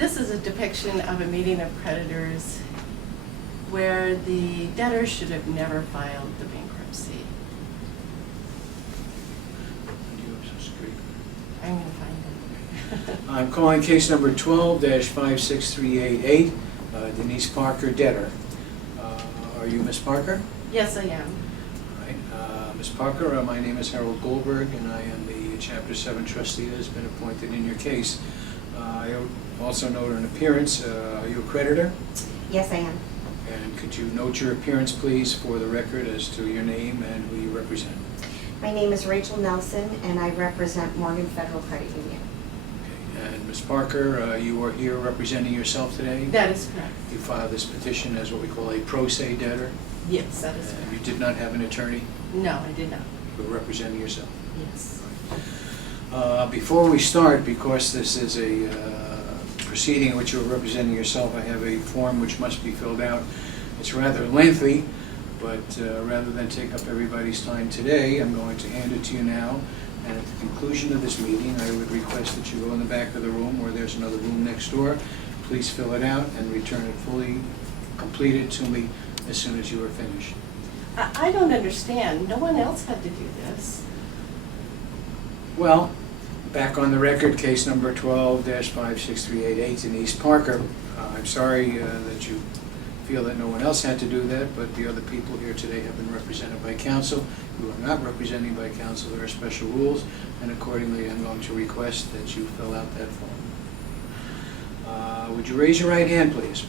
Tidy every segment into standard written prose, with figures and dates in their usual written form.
This is a depiction of a meeting of creditors where the debtor should have never filed the bankruptcy. Do you have Social Security? I'm going to find it. I'm calling case number 12-56388, Denise Parker, debtor. Are you Ms. Parker? Yes, I am. All right. Ms. Parker, my name is Harold Goldberg, and I am the Chapter 7 trustee that has been appointed in your case. I also note an appearance. Are you a creditor? Yes, I am. And could you note your appearance, please, for the record as to your name and who you represent? My name is Rachel Nelson, and I represent Morgan Federal Credit Union. Okay. And Ms. Parker, you are here representing yourself today? That is correct. You filed this petition as what we call a pro se debtor? Yes, that is You correct. did not have an attorney? No, I did not. You were representing yourself? Yes. Before we start, because this is a proceeding in which you're representing yourself, I have a form which must be filled out. It's rather lengthy, but rather than take up everybody's time today, I'm going to hand it to you now. And at the conclusion of this meeting, I would request that you go in the back of the room, or there's another room next door. Please fill it out and return it fully completed to me as soon as you are finished. I don't understand. No one else had to do this. Well, back on the record, case number 12-56388, Denise Parker. I'm sorry that you feel that no one else had to do that, but the other people here today have been represented by counsel. You are not representing by counsel. There are special rules, and accordingly, I'm going to request that you fill out that form. Would you raise your right hand, please?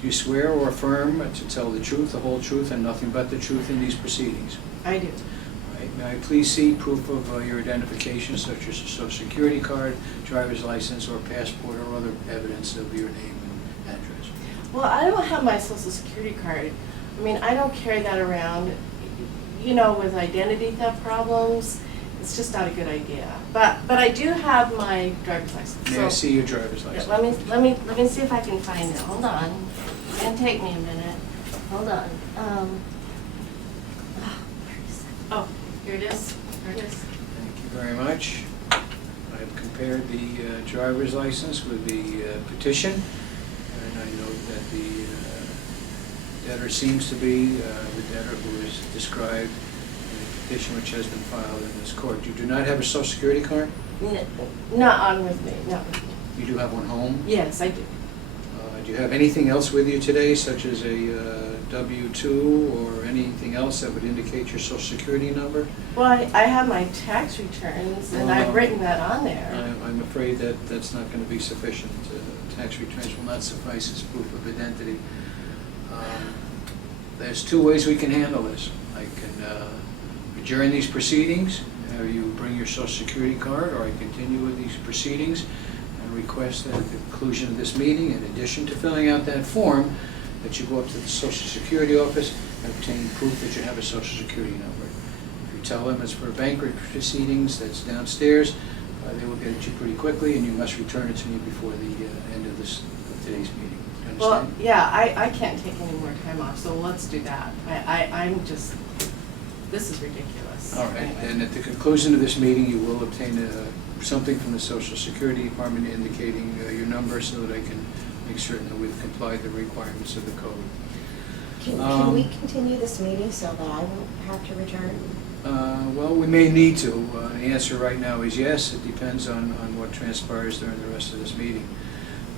Do you swear or affirm to tell the truth, the whole truth, and nothing but the truth in these proceedings? I do. All right. May I please see proof of your identification, such as a Social Security card, driver's license, or passport, or other evidence of your name and address? Well, I don't have my Social Security card. I mean, I don't carry that around. You know, with identity theft problems, it's just not a good idea. But I do have my driver's license. May I see your driver's license? Let me see if I can find it. Hold on. It's gonna take me a minute. Hold on. Oh, here it is. Here it is. Thank you very much. I've compared the driver's license with the petition, and I note that the debtor seems to be the debtor who is described in the petition which has been filed in this court. You do not have a Social Security card? Not on with me. Not with me. You do have one home? Yes, I do. Do you have anything else with you today, such as a W-2 or anything else that would indicate your Social Security number? Well, I have my tax returns, and I've written that on there. I'm afraid that that's not going to be sufficient. Tax returns will not suffice as proof of identity. There's two ways we can handle this. I can adjourn these proceedings, have you bring your Social Security card, or I continue with these proceedings and request that at the conclusion of this meeting, in addition to filling out that form, that you go up to the Social Security office and obtain proof that you have a Social Security number. If you tell them it's for bankruptcy proceedings, that's downstairs, they will get it to you pretty quickly, and you must return it to me before the end of today's meeting. You understand? Well, yeah, I can't take any more time off, so let's do that. I'm just, this is ridiculous. All right, Anyway. and at the conclusion of this meeting, you will obtain something from the Social Security Department indicating your number so that I can make certain that we've complied with the requirements of the code. Can we continue this meeting so that I won't have to return? Well, we may need to. The answer right now is yes. It depends on what transpires during the rest of this meeting.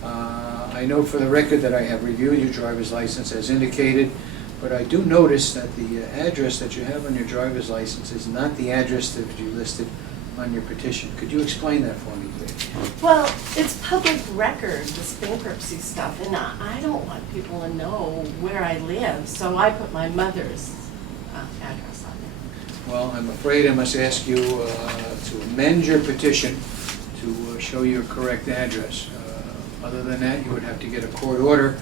I know for the record that I have reviewed your driver's license as indicated, but I do notice that the address that you have on your driver's license is not the address that you listed on your petition. Could you explain that for me, please? Well, it's public record, this bankruptcy stuff, and I don't want people to know where I live, so I put my mother's address on there. Well, I'm afraid I must ask you to amend your petition to show your correct address. Other than that, you would have to get a court order,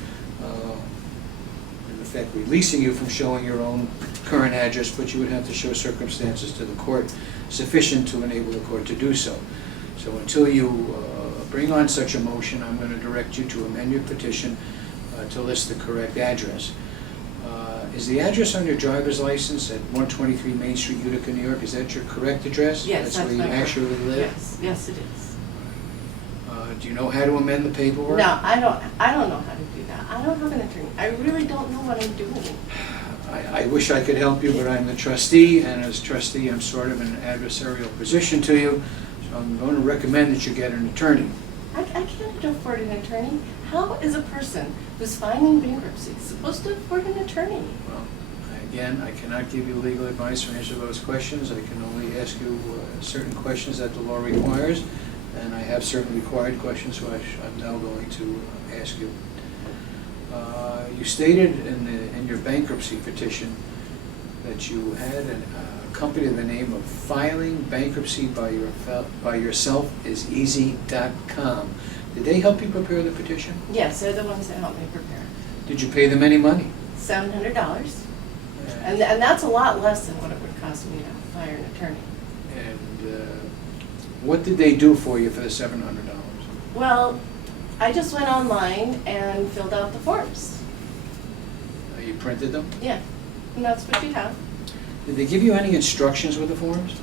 in effect releasing you from showing your own current address, but you would have to show circumstances to the court sufficient to enable the court to do so. So until you bring on such a motion, I'm going to direct you to amend your petition to list the correct address. Is the address on your driver's license at 123 Main Street, Utica, New York, is that your correct address? Yes, that's where you my actually live? Yes, yes it is. Do you know how to amend the paperwork? No, I don't know how to do that. I don't have an attorney. I really don't know what I'm doing. I wish I could help you, but I'm the trustee, and as trustee, I'm sort of in an adversarial position to you, so I'm going to recommend that you get an attorney. I can't afford an attorney. How is a person who's filing bankruptcy supposed to afford an attorney? Well, again, I cannot give you legal advice or answer those questions. I can only ask you certain questions that the law requires, and I have certain required questions, which I'm now going to ask you. You stated in your bankruptcy petition that you had a company in the name of Filing Bankruptcy by Yourself is Easy.com. Did they help you prepare the petition? Yes, they're the ones that helped me prepare. Did you pay them any money? $700. And that's a lot less than what it would cost me to hire an attorney. And what did they do for you for the $700? Well, I just went online and filled out the forms. You printed them? Yeah, and that's what you have. Did they give you any instructions with the forms?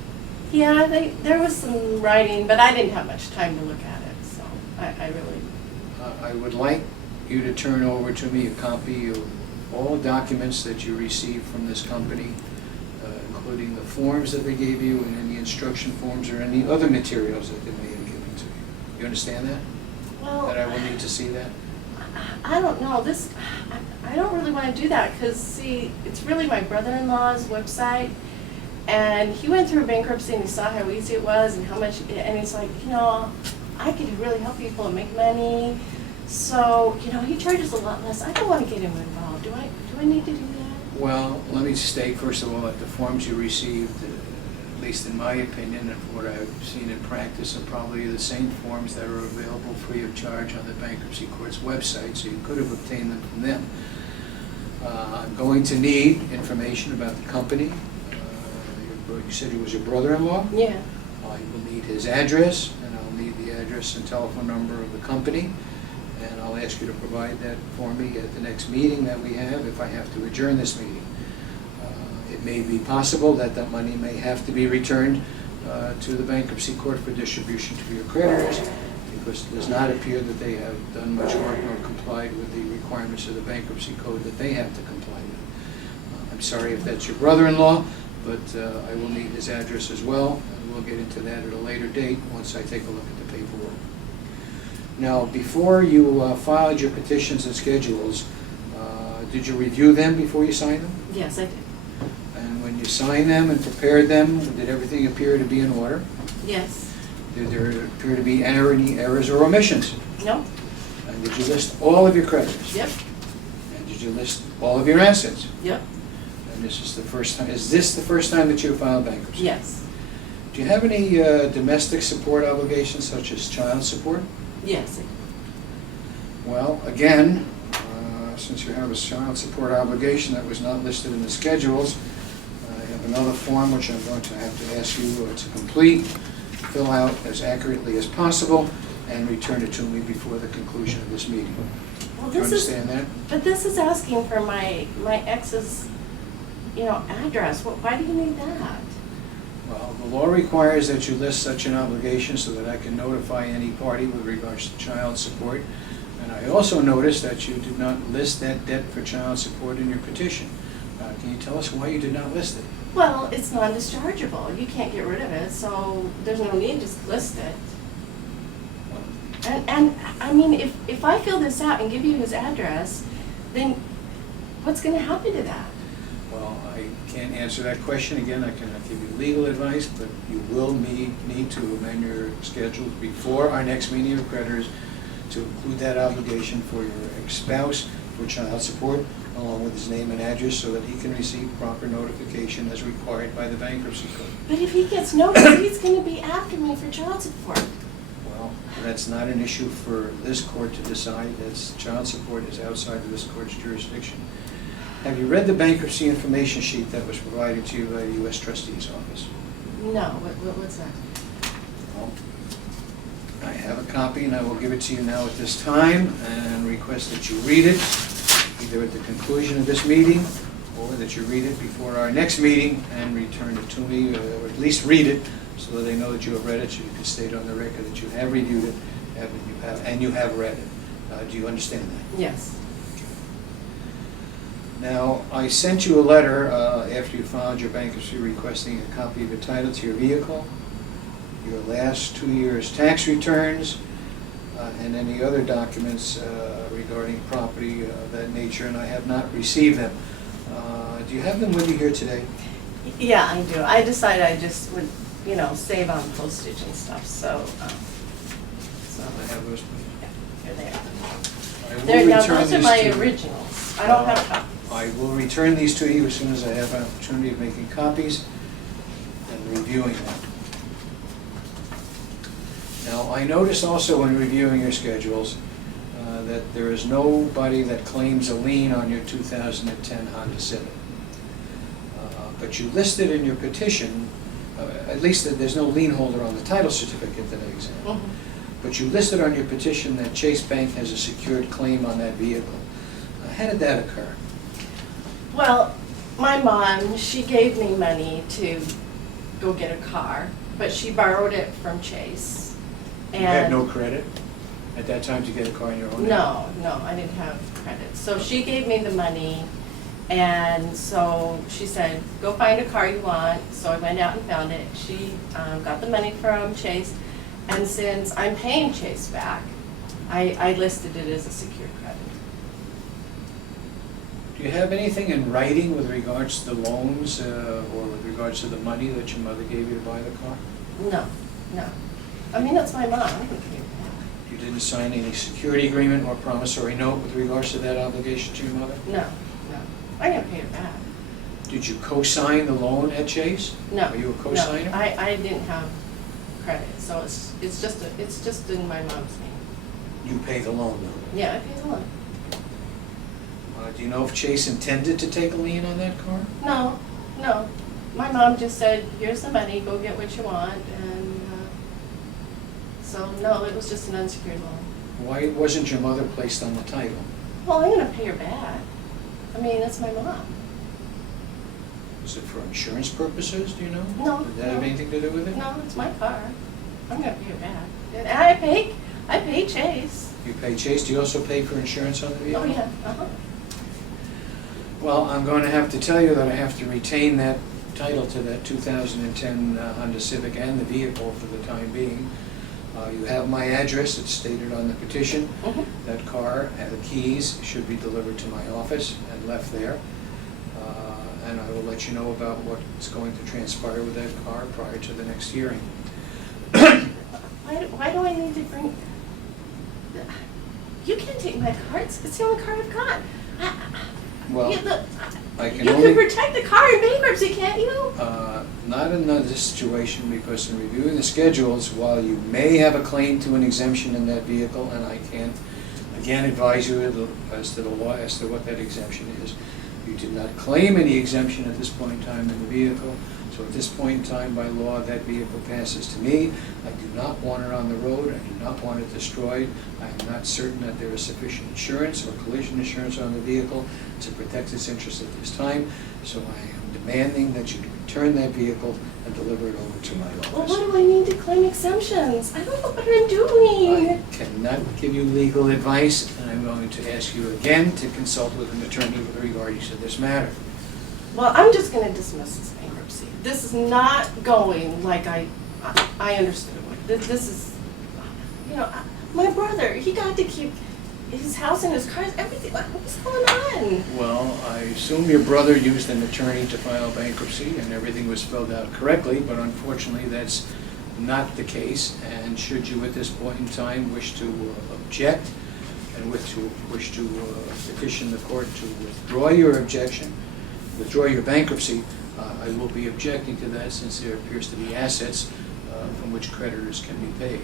Yeah, there was some writing, but I didn't have much time to look at it, so I really... I would like you to turn over to me a copy of all documents that you received from this company, including the forms that they gave you and any instruction forms or any other materials that they may have given to you. You understand that? Well, That I will need to see that? I don't know. I don't really want to do that because, see, it's really my brother-in-law's website, and he went through bankruptcy and he saw how easy it was and how much, and he's like, you know, I could really help people and make money. So, you know, he charges a lot less. I don't want to get him involved. Do I need to do that? Well, let me state first of all that the forms you received, at least in my opinion and from what I've seen in practice, are probably the same forms that are available free of charge on the bankruptcy court's website, so you could have obtained them from them. I'm going to need information about the company. You said he was your brother-in-law? Yeah. I will need his address, and I'll need the address and telephone number of the company, and I'll ask you to provide that for me at the next meeting that we have if I have to adjourn this meeting. It may be possible that that money may have to be returned to the bankruptcy court for distribution to your creditors, because it does not appear that they have done much work nor complied with the requirements of the bankruptcy code that they have to comply with. I'm sorry if that's your brother-in-law, but I will need his address as well, and we'll get into that at a later date once I take a look at the paperwork. Now, before you filed your petitions and schedules, did you review them before you signed them? Yes, I did. And when you signed them and prepared them, did everything appear to be in order? Yes. Did there appear to be any errors or omissions? No. And did you list all of your creditors? Yep. And did you list all of your assets? Yep. And this is the first time, is this the first time that you filed bankruptcy? Yes. Do you have any domestic support obligations such as child support? Yes. Well, again, since you have a child support obligation that was not listed in the schedules, I have another form which I'm going to have to ask you to complete, fill out as accurately as possible, and return it to me before the conclusion of this meeting. Well, Do you this understand that? But this is asking for my ex's, you know, address. Why do you need that? Well, the law requires that you list such an obligation so that I can notify any party with regards to child support. And I also noticed that you did not list that debt for child support in your petition. Can you tell us why you did not list it? Well, it's non-dischargeable. You can't get rid of it, so there's no need to list it. And I mean, if I fill this out and give you his address, then what's going to happen to that? Well, I can't answer that question. Again, I cannot give you legal advice, but you will need to amend your schedules before our next meeting of creditors to include that obligation for your ex-spouse for child support, along with his name and address, so that he can receive proper notification as required by the bankruptcy code. But if he gets notice, he's going to be after me for child support. Well, that's not an issue for this court to decide. That's, child support is outside of this court's jurisdiction. Have you read the bankruptcy information sheet that was provided to you by the U.S. Trustee's Office? No, what's that? Well, I have a copy, and I will give it to you now at this time, and request that you read it, either at the conclusion of this meeting, or that you read it before our next meeting, and return it to me, or at least read it, so that they know that you have read it, so you can state on the record that you have reviewed it, and you have read it. Do you understand that? Yes. Now, I sent you a letter after you filed your bankruptcy requesting a copy of the title to your vehicle, your last 2 years' tax returns, and any other documents regarding property of that nature, and I have not received them. Do you have them with you here today? Yeah, I do. I decided I just would, save on postage and stuff, so. I have those, please. Yeah, here they are. I will Now, return those are these my to you. originals. I don't have copies. I will return these to you as soon as I have an opportunity of making copies and reviewing them. Now, I noticed also when reviewing your schedules that there is nobody that claims a lien on your 2010 Honda Civic. But you listed in your petition, at least that there's no lien holder on the title certificate that I examined. But you listed on your petition that Chase Bank has a secured claim on that vehicle. How did that occur? Well, my mom, she gave me money to go get a car, but she borrowed it from Chase. You had no credit at that time to get a car on your own? No, I didn't have credit. So she gave me the money, and so she said, go find a car you want. So I went out and found it. She got the money from Chase, and since I'm paying Chase back, I listed it as a secured credit. Do you have anything in writing with regards to the loans or with regards to the money that your mother gave you to buy the car? No. I mean, that's my mom. I can pay her back. You didn't sign any security agreement or promissory note with regards to that obligation to your mother? No. I can pay her back. Did you co-sign the loan at Chase? No. Are you a co-signer? No, I didn't have credit, so it's just in my mom's name. You pay the loan though? Yeah, I pay the loan. Do you know if Chase intended to take a lien on that car? No. My mom just said, here's the money, go get what you want, and so no, it was just an unsecured loan. Why wasn't your mother placed on the title? Well, I'm gonna pay her back. I mean, that's my mom. Was it for insurance purposes, do you know? No. Did that have anything to do with it? No, it's my car. I'm gonna pay her back. And I pay Chase. You pay Chase, do you also pay for insurance on the vehicle? Oh, yeah, Well, I'm going to have to tell you that I have to retain that title to that 2010 Honda Civic and the vehicle for the time being. You have my address, it's stated on the petition. That car and the keys should be delivered to my office and left there. And I will let you know about what's going to transpire with that car prior to the next hearing. Why do I need to bring? You can't take my car. It's the only car I've got. Well, you can protect the car in bankruptcy, can't you? Not in this situation, because in reviewing the schedules, while you may have a claim to an exemption in that vehicle, and I can't again advise you as to the law as to what that exemption is, you did not claim any exemption at this point in time in the vehicle. So at this point in time, by law, that vehicle passes to me. I do not want it on the road. I do not want it destroyed. I am not certain that there is sufficient insurance or collision insurance on the vehicle to protect its interests at this time. So I am demanding that you return that vehicle and deliver it over to my office. Well, what do I need to claim exemptions? I don't know what I'm doing. I cannot give you legal advice, and I'm going to ask you again to consult with an attorney with regard to this matter. Well, I'm just going to dismiss this bankruptcy. This is not going like I understood it. This is, my brother, he got to keep his house and his cars, everything. What's going on? Well, I assume your brother used an attorney to file bankruptcy and everything was spelled out correctly, but unfortunately that's not the case. And should you at this point in time wish to object and wish to petition the court to withdraw your objection, withdraw your bankruptcy, I will be objecting to that, since there appears to be assets from which creditors can be paid.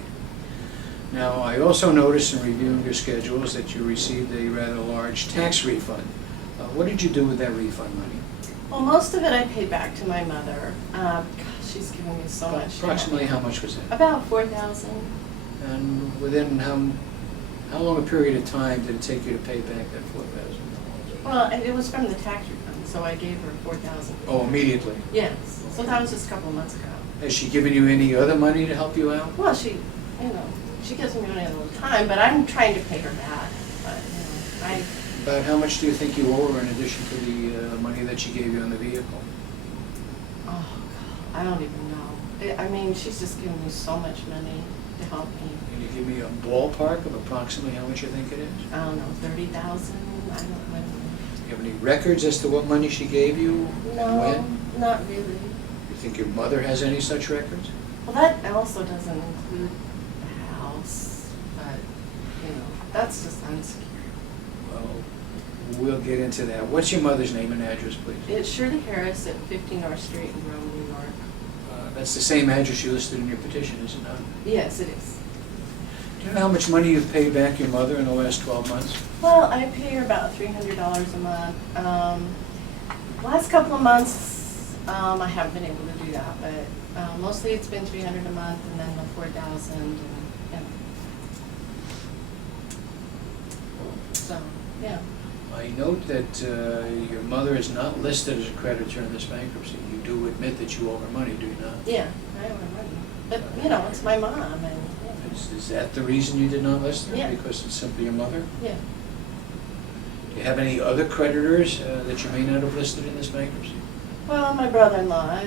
Now, I also noticed in reviewing your schedules that you received a rather large tax refund. What did you do with that refund money? Well, most of it I paid back to my mother. Gosh, she's giving me so much. Approximately how much was that? About $4,000. And within how long a period of time did it take you to pay back that $4,000? Well, it was from the tax refund, so I gave her $4,000. Oh, immediately? Yes. So that was just a couple of months ago. Has she given you any other money to help you out? Well, she gives me money all the time, but I'm trying to pay her back. But, About how much do you think you owe her in addition to the money that she gave you on the vehicle? oh, God, I don't even know. I mean, she's just given me so much money to help me. Can you give me a ballpark of approximately how much you think it is? I don't know, 30,000. I don't know. Do you have any records as to what money she gave you? No, When? not really. You think your mother has any such records? Well, that also doesn't include the house, but that's just unsecured. Well, we'll get into that. What's your mother's name and address, please? It's Shirley Harris at 50 North Street in Rome, New York. That's the same address you listed in your petition, is it not? Yes, it is. Do you know how much money you've paid back your mother in the last 12 months? Well, I pay her about $300 a month. Last couple of months, I haven't been able to do that, but mostly it's been $300 a month, and then the $4,000, and so yeah. I note that your mother is not listed as a creditor in this bankruptcy. You do admit that you owe her money, do you not? Yeah, I owe her money, but it's my mom, and Is that the reason you did not list her? Yeah. Because it's simply your mother? yeah. Do you have any other creditors that you may not have listed in this bankruptcy? Well, my brother-in-law,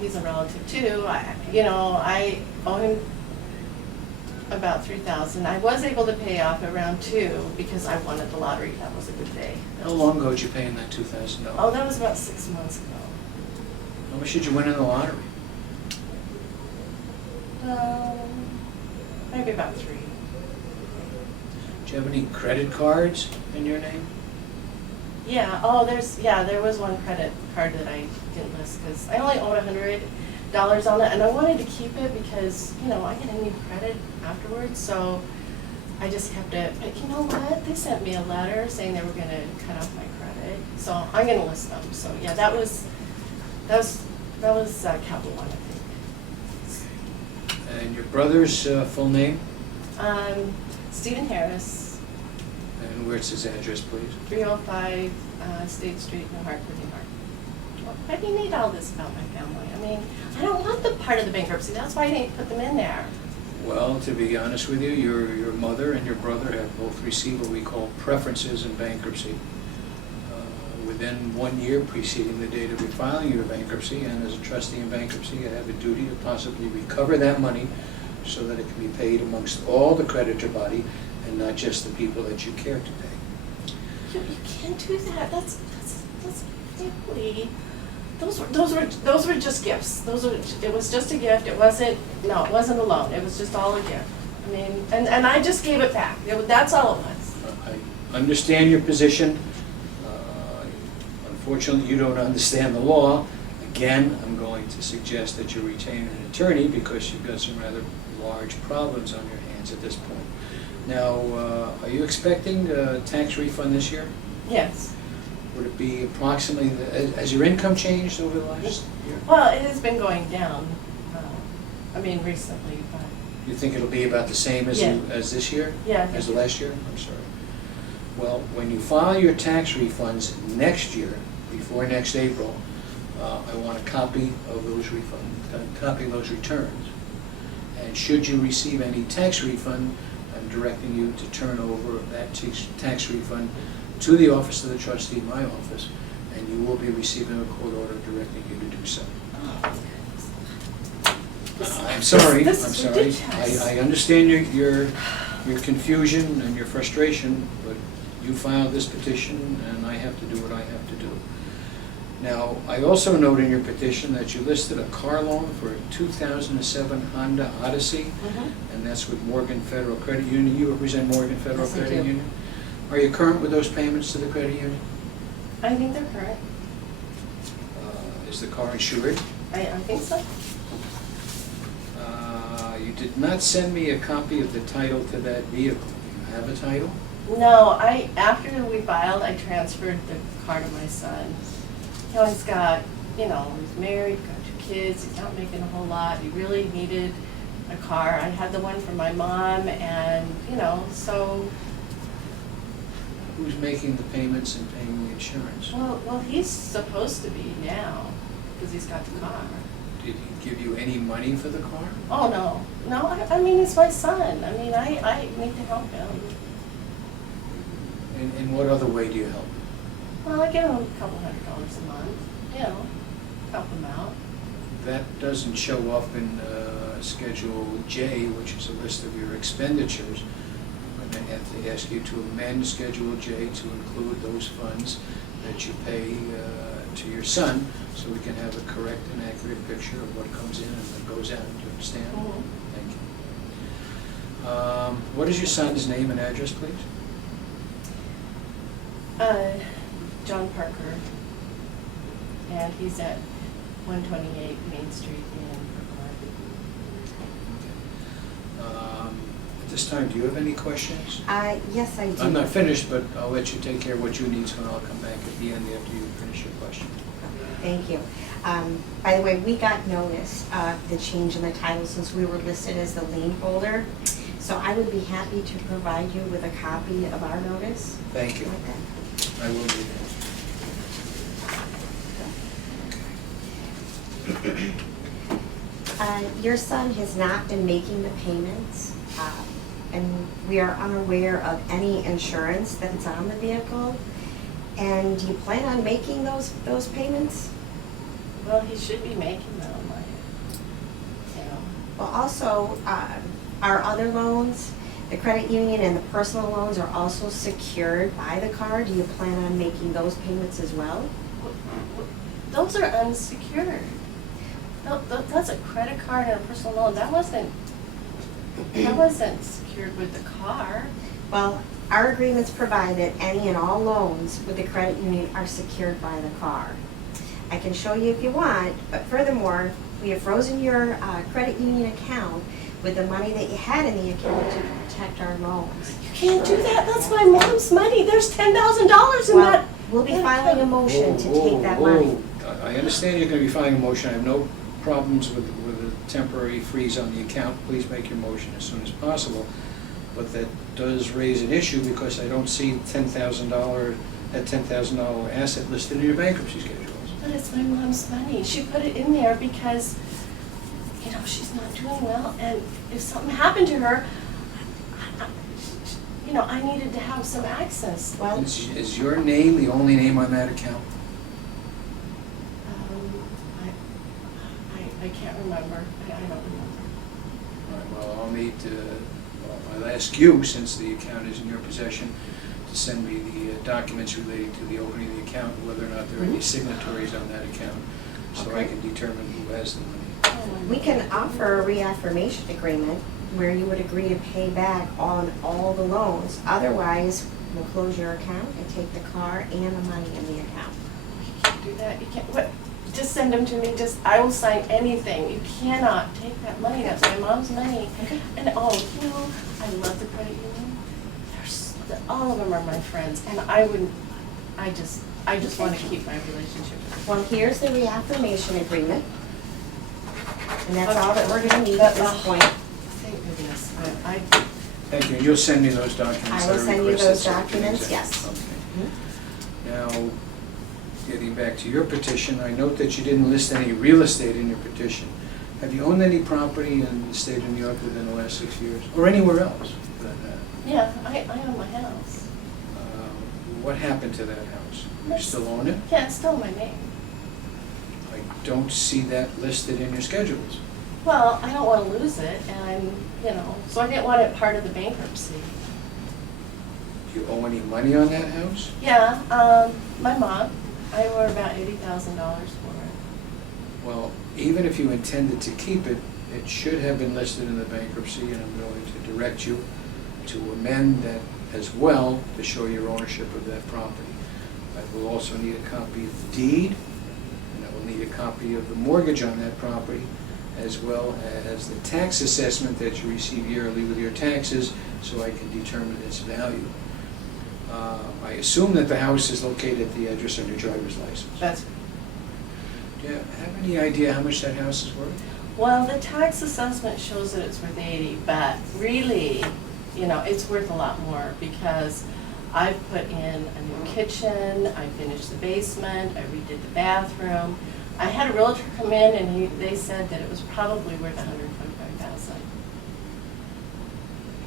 he's a relative too. I owe him about $3,000. I was able to pay off around $2,000 because I won at the lottery. That was a good day. How long ago did you pay in that $2,000? Oh, that was about 6 months ago. How much did you win in the lottery? Maybe about 3. Do you have any credit cards in your name? Yeah. Oh, there was one credit card that I didn't list because I only owed $100 on it, and I wanted to keep it because I get need credit afterwards. So I just kept it. But you know what? They sent me a letter saying they were going to cut off my credit, so I'm going to list them. So yeah, that was Capital One, I think. And your brother's full name? Stephen Harris. And where's his address, please? 305 State Street, New Hartford, New York. Well, why do you need all this about my family? I mean, I don't want the part of the bankruptcy. That's why I didn't put them in there. Well, to be honest with you, your mother and your brother have both received what we call preferences in bankruptcy. Within 1 year preceding the date of your filing your bankruptcy, and as a trustee in bankruptcy, I have a duty to possibly recover that money so that it can be paid amongst all the creditor body and not just the people that you care to pay. You can't do that. That's family. Those were just gifts. It was just a gift. It wasn't a loan. It was just all a gift. I mean, and I just gave it back. That's all it was. I understand your position. Unfortunately, you don't understand the law. Again, I'm going to suggest that you retain an attorney because you've got some rather large problems on your hands at this point. Now, are you expecting a tax refund this year? Yes. Would it be approximately, has your income changed over the last year? Well, it has been going down. Recently, but. You think it'll be about the same as Yeah. as this year? Yeah. As the last year? I'm sorry. Well, when you file your tax refunds next year, before next April, I want a copy of those copy of those returns. And should you receive any tax refund, I'm directing you to turn over that tax refund to the office of the trustee, my office, and you will be receiving a court order directing you to do so. I'm sorry. This I'm is sorry. ridiculous. I understand your confusion and your frustration, but you filed this petition, and I have to do what I have to do. Now, I also note in your petition that you listed a car loan for a 2007 Honda Odyssey, and that's with Morgan Federal Credit Union. You represent Morgan Federal Yes, I Credit do. Union. Are you current with those payments to the credit union? I think they're current. Is the car insured? I think so. You did not send me a copy of the title to that vehicle. Do you have a title? No, after we filed, I transferred the car to my son. He's got, he's married, got 2 kids, he's not making a whole lot. He really needed a car. I had the one for my mom, and, so. Who's making the payments and paying the insurance? Well, he's supposed to be now, because he's got the car. did he give you any money for the car? Oh, no, no, I mean, it's my son, I mean, I need to help him. In what other way do you help? Well, I give him a couple $100 a month, you know, help him out. That doesn't show up in Schedule J, which is a list of your expenditures. I'm going to have to ask you to amend Schedule J to include those funds that you pay to your son, so we can have a correct and accurate picture of what comes in and what goes out. Do you understand? Mhm. Thank you. What is your son's name and address, please? John Parker, and he's at 128 Main Street in Brookline. At this time, do you have any questions? Yes, I do. I'm not finished, but I'll let you take care of what you need, so I'll come back at the end after you finish your question. Thank you. By the way, we got notice of the change in the title since we were listed as the lien holder. So I would be happy to provide you with a copy of our notice. Thank you. I will do that. Your son has not been making the payments, and we are unaware of any insurance that's on the vehicle. And do you plan on making those payments? Well, he should be making them, you know. Well, also, our other loans, the credit union and the personal loans are also secured by the car. Do you plan on making those payments as well? Those are unsecured. That's a credit card and a personal loan. That wasn't secured with the car. Well, our agreements provide that any and all loans with the credit union are secured by the car. I can show you if you want, but furthermore, we have frozen your credit union account with the money that you had in the account to protect our loans. You can't do that. That's my mom's money. There's $10,000 in Well, that. we'll be filing a motion to take that money. I understand you're going to be filing a motion. I have no problems with a temporary freeze on the account. Please make your motion as soon as possible. But that does raise an issue because I don't see that $10,000 asset listed in your bankruptcy schedules. But it's my mom's money. She put it in there because, you know, she's not doing well, and if something happened to her, you know, I needed to have some access. Well, Is your name the only name on that account? I can't remember. I don't remember. All right, well, I'll ask you, since the account is in your possession, to send me the documents relating to the opening of the account, whether or not there are any signatories on that account, so I Okay. can determine who has the money. we can offer a reaffirmation agreement where you would agree to pay back on all the loans. Otherwise, we'll close your account and take the car and the money in the account. You can't do that. You can't. What? Just send them to me. I will sign anything. You cannot take that money. That's my mom's money. Okay. And you know, I love the credit union. All of them are my friends, and I just want to keep my relationship with them. Well, here's the reaffirmation agreement. And that's all that we're gonna need at this point. Thank goodness. I Thank you, and you'll send me those documents? I will that are send you requested those so we can documents, examine. yes. Okay. Now, getting back to your petition, I note that you didn't list any real estate in your petition. Have you owned any property in the state of New York within the last 6 years, or anywhere else for that matter? yeah, I own my house. What happened to that house? You still own it? Yeah, it's still my name. I don't see that listed in your schedules. Well, I don't want to lose it, and so I didn't want it part of the bankruptcy. Do you owe any money on that house? Yeah, my mom, I owe her about $80,000 for it. Well, even if you intended to keep it, it should have been listed in the bankruptcy, and I'm going to direct you to amend that as well to show your ownership of that property. I will also need a copy of the deed, and I will need a copy of the mortgage on that property, as well as the tax assessment that you receive yearly with your taxes, so I can determine its value. I assume that the house is located at the address on your driver's license. That's, Do you have any idea how much that house is worth? well, the tax assessment shows that it's worth 80, but really, it's worth a lot more because I've put in a new kitchen, I finished the basement, I redid the bathroom, I had a realtor come in and they said that it was probably worth $125,000.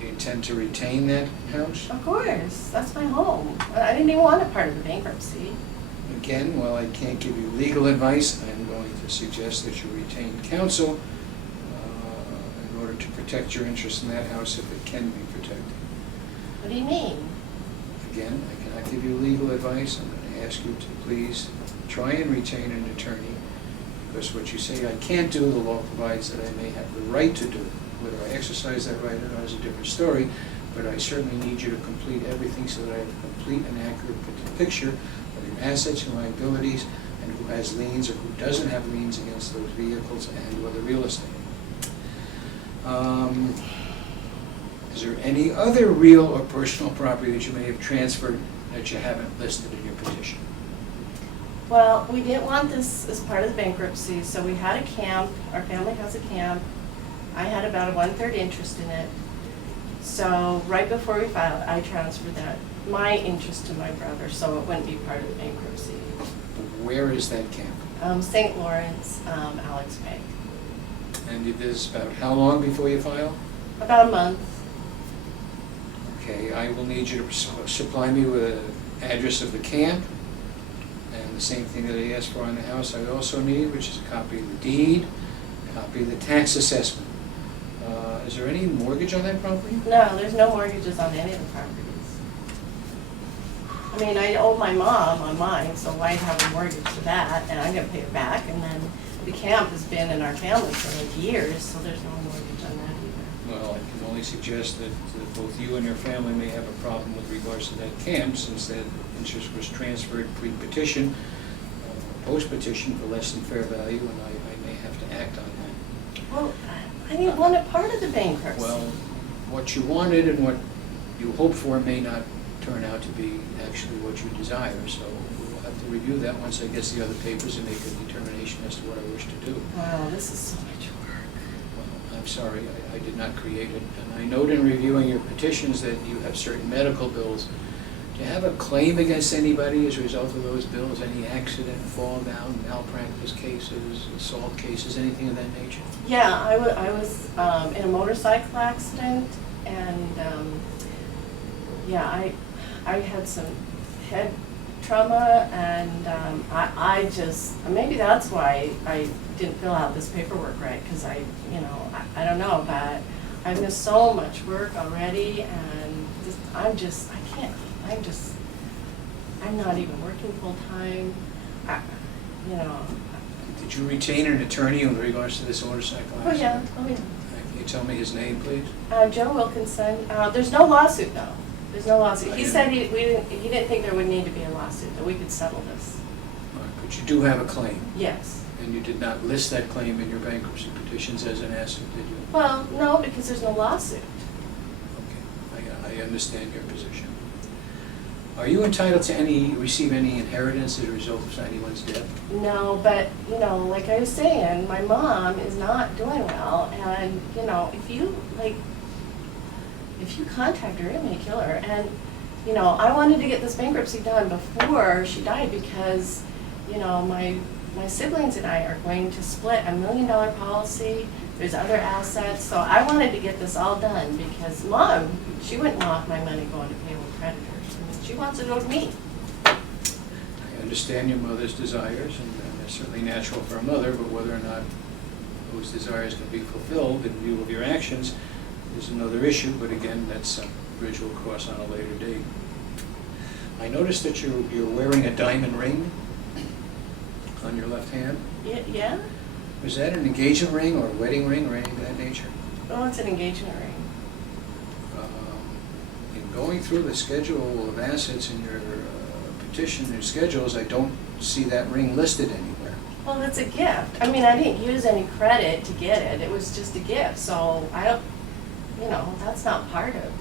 You intend to retain that house? Of course, that's my home. I didn't even want it part of the bankruptcy. Again, while I can't give you legal advice, I'm going to suggest that you retain counsel in order to protect your interest in that house if it can be protected. What do you mean? Again, I cannot give you legal advice. I'm going to ask you to please try and retain an attorney, because what you say I can't do, the law provides that I may have the right to do. Whether I exercise that right or not is a different story, but I certainly need you to complete everything so that I have a complete and accurate picture of your assets and liabilities, and who has liens or who doesn't have liens against those vehicles and or the real estate. Is there any other real or personal property that you may have transferred that you haven't listed in your petition? Well, we didn't want this as part of the bankruptcy, so we had a camp. Our family has a camp. I had about a 1/3 interest in it. So right before we filed, I transferred my interest to my brother, so it wouldn't be part of the bankruptcy. Where is that camp? St. Lawrence, Alex Bay. And you did this about how long before you filed? About a month. Okay, I will need you to supply me with an address of the camp, and the same thing that I asked for on the house I also need, which is a copy of the deed, a copy of the tax assessment. Is there any mortgage on that property? No, there's no mortgages on any of the properties. I mean, I owe my mom on mine, so why have a mortgage for that? And I'm gonna pay it back, and then the camp has been in our family for like years, so there's no mortgage on that either. Well, I can only suggest that both you and your family may have a problem with regards to that camp, since that interest was transferred pre-petition, post-petition for less than fair value, and I may have to act on that. Well, I didn't want it part of the bankruptcy. Well, what you wanted and what you hoped for may not turn out to be actually what you desire, so we'll have to review that once I get the other papers and make a determination as to what I wish to do. Wow, this is so much work. Well, I'm sorry, I did not create it, and I note in reviewing your petitions that you have certain medical bills. Do you have a claim against anybody as a result of those bills? Any accident, fall down, malpractice cases, assault cases, anything of that nature? Yeah, I was in a motorcycle accident, and yeah, I had some head trauma, and I just, maybe that's why I didn't fill out this paperwork right, because I don't know, but I've missed so much work already, and I'm not even working full-time, Did you retain an attorney in regards to this motorcycle Oh, accident? yeah, Can you tell me his name, please? Joe Wilkinson. There's no lawsuit, though. There's no lawsuit. He said he didn't think there would need to be a lawsuit, that we could settle this. But you do have a claim, Yes. and you did not list that claim in your bankruptcy petitions as an asset, did you? Well, no, because there's no lawsuit. Okay, I understand your position. Are you entitled to receive any inheritance as a result of anyone's death? No, but, like I was saying, my mom is not doing well, and, if you contact her, it may kill her. And, I wanted to get this bankruptcy done before she died because, my siblings and I are going to split $1 million policy. There's other assets, so I wanted to get this all done because Mom, she wouldn't want my money going to payroll creditors. She wants it owed me. I understand your mother's desires, and it's certainly natural for a mother, but whether or not those desires can be fulfilled in view of your actions is another issue, but again, that's a bridge we'll cross on a later date. I noticed that you're wearing a diamond ring on your left hand. Yeah? Was that an engagement ring or a wedding ring or anything of that nature? Oh, it's an engagement ring. In going through the schedule of assets in your petition and schedules, I don't see that ring listed anywhere. Well, it's a gift. I mean, I didn't use any credit to get it. It was just a gift, so I don't, that's not part of,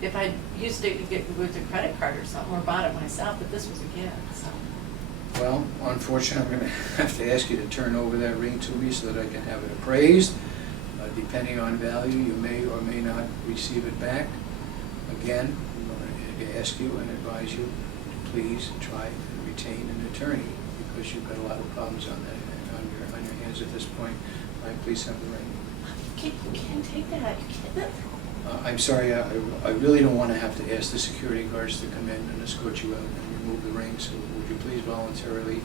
if I used it with a credit card or something, or bought it myself, but this was a gift, so. Well, unfortunately, I'm going to have to ask you to turn over that ring to me so that I can have it appraised. Depending on value, you may or may not receive it back. Again, I'm going to ask you and advise you to please try to retain an attorney because you've got a lot of problems on your hands at this point. Please have the ring. You can't take that. You can't. I'm sorry, I really don't want to have to ask the security guards to come in and escort you out and remove the ring, so would you please voluntarily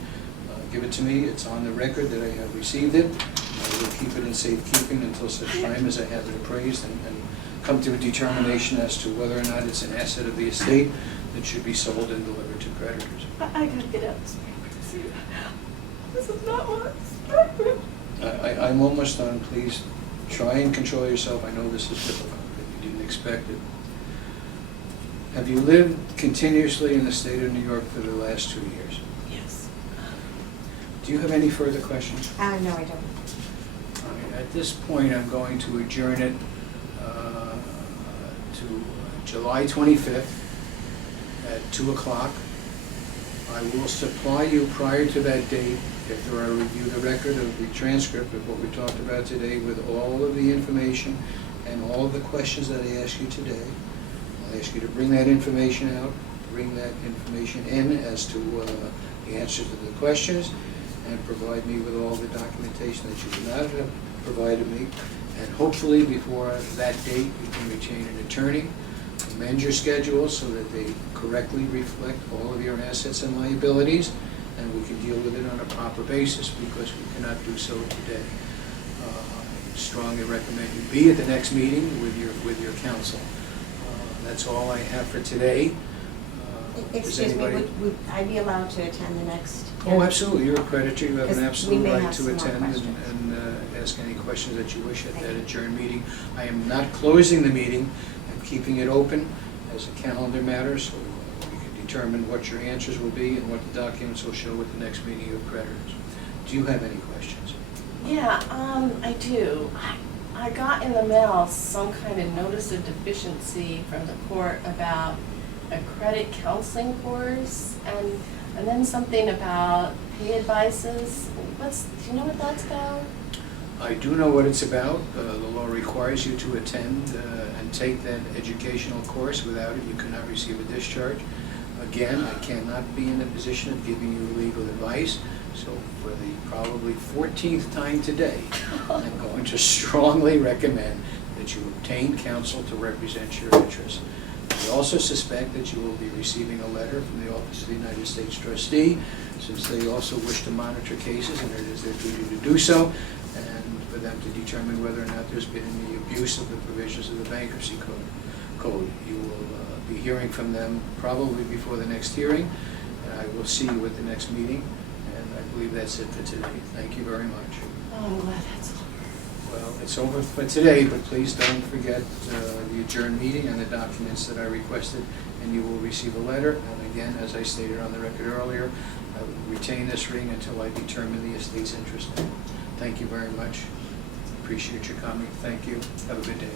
give it to me? It's on the record that I have received it. I will keep it in safekeeping until such time as I have it appraised and come to a determination as to whether or not it's an asset of the estate that should be sold and delivered to creditors. I gotta get out this paper. This is not what I expected. I'm almost done. Please try and control yourself. I know this is difficult, but you didn't expect it. Have you lived continuously in the state of New York for the last 2 years? Yes. Do you have any further questions? No, I don't. All right, at this point, I'm going to adjourn it to July 25th at 2 o'clock. I will supply you prior to that date, after I review the record of the transcript of what we talked about today, with all of the information and all of the questions that I asked you today. I'll ask you to bring that information out, bring that information in as to the answers to the questions, and provide me with all the documentation that you do not have provided me. And hopefully before that date, you can retain an attorney, amend your schedule so that they correctly reflect all of your assets and liabilities, and we can deal with it on a proper basis, because we cannot do so today. I strongly recommend you be at the next meeting with your counsel. That's all I have for today. Does Excuse me, anybody- would I be allowed to attend the next? Oh, absolutely. You're a creditor. You have an Because we absolute may right have to some more attend questions. and ask any questions that you wish at Thank that you. adjourned meeting. I am not closing the meeting. I'm keeping it open as a calendar matter, so we can determine what your answers will be and what the documents will show at the next meeting of creditors. Do you have any questions? Yeah, I do. I got in the mail some kind of notice of deficiency from the court about a credit counseling course, and then something about pay advices. Do you know what that's about? I do know what it's about. The law requires you to attend and take that educational course. Without it, you cannot receive a discharge. Again, I cannot be in the position of giving you legal advice, so for the probably 14th time today, I'm going to strongly recommend that you obtain counsel to represent your interests. We also suspect that you will be receiving a letter from the Office of the United States Trustee, since they also wish to monitor cases, and it is their duty to do so, and for them to determine whether or not there's been any abuse of the provisions of the bankruptcy code. You will be hearing from them probably before the next hearing, and I will see you at the next meeting, and I believe that's it for today. Thank you very much. Oh, I'm glad that's over. Well, it's over for today, but please don't forget the adjourned meeting and the documents that I requested, and you will receive a letter. And again, as I stated on the record earlier, I will retain this ring until I determine the estate's interest in it. Thank you very much. Appreciate your coming. Thank you. Have a good day.